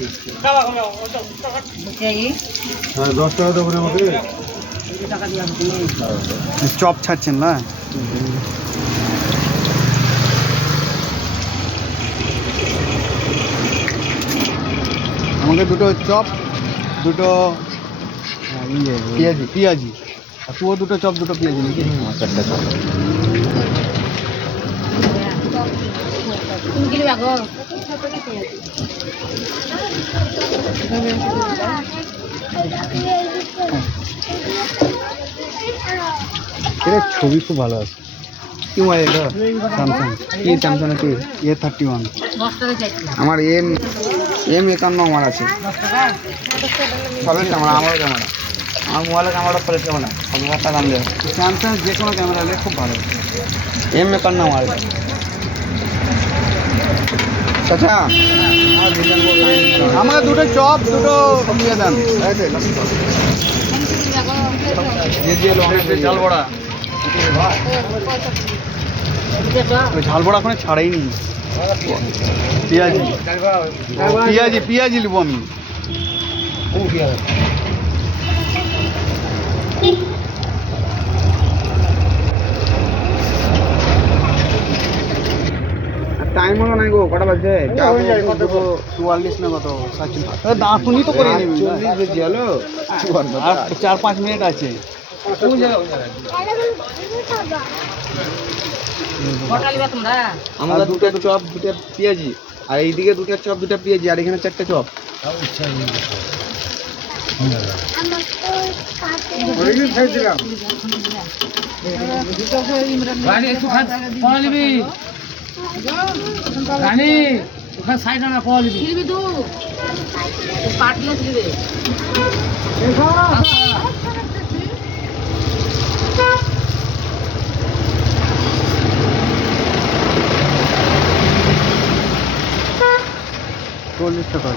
10 টাকা দেবো আমাকে। চপ ছাড়ছেন না? আমাকে দুটো চপ, দুটো পেঁয়াজি, আর তুইও দুটো চপ, দুটো পেঁয়াজি নাকি? চারটা চপ। ছবি খুব ভালো আছে। কি মোবাইল এটা? স্যামসাং। কি স্যামসাং কি? A31। আমার M51 আমার আছে। ফ্রন্ট ক্যামেরা, আমারও ক্যামেরা। আমার মোবাইলের ক্যামেরাটা ফ্রন্ট ক্যামেরা। 5000 টাকা দাম দেয়। স্যামসাং যে কোনো ক্যামেরা নিলে খুব ভালো। M51 আমার আছে। চাচা আমার ডিজাইন বলবেন। আমাকে দুটো চপ, দুটো ইয়ে দেন। ঝাল বড়া। ঝাল বড়া ওখানে ছাড়াই নি। পেঁয়াজি নিবো আমি। টাইম হলো নাই গো, কটা বাজছে? 44 না কত? দাঁতুনি তো করে নিবি। 40 বেজে গেল। আর 4-5 মিনিট আছে। আমরা দুটো চপ, দুটো পেঁয়াজি, আর এইদিকে দুটো চপ, দুটো পেঁয়াজি, আর এখানে চারটে চপ। চল্লিশ টাকা।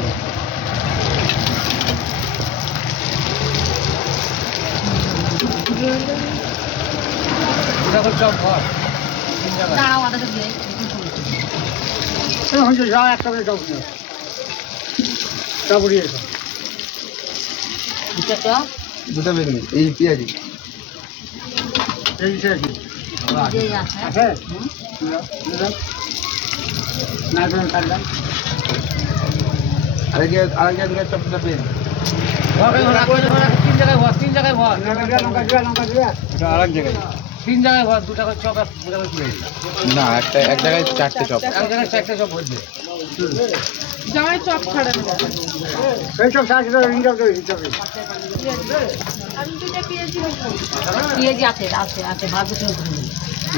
দুটো বেগুনি, এই পেঁয়াজি। আরেকটা দুটো চপ, দুটো পেঁয়াজি। এটা আরেক জায়গায়। না, এক জায়গায় চারটে চপ।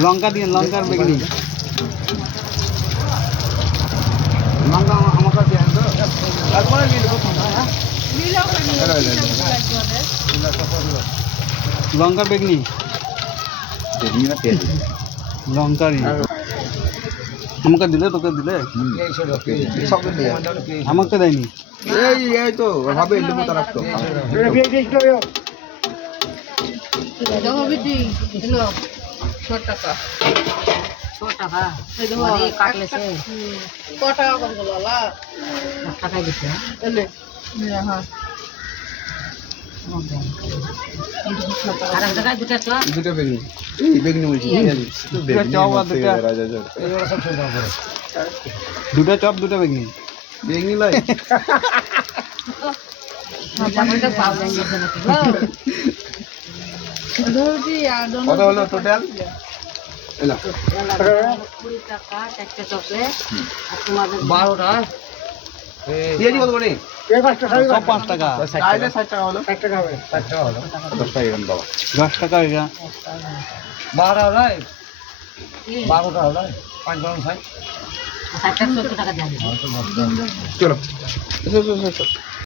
লঙ্কা দিন, লঙ্কার বেগনি। লঙ্কা আমার কাছে আছে তো? লঙ্কার বেগনি। লঙ্কারই। আমাকে দিলে, তোকে দিলে? আমাকে দেয়নি। এই তো হবে লেবু তার রাখতো। দুটো বেগুনি, এই বেগুনি বলছি। দুটো চপ, দুটো বেগনি। বেগুনি লাই কত হলো টোটাল? এলাম 12টা। পেঁয়াজি কত করে? সব 5 টাকা। 60 টাকা হলো। 60 টাকা হবে। 60 টাকা হলো। 10 টাকা এখানে বাবা। 10 টাকা এটা। 12 হলো 12টা হলো 5 গরম 60 টাকা চলো।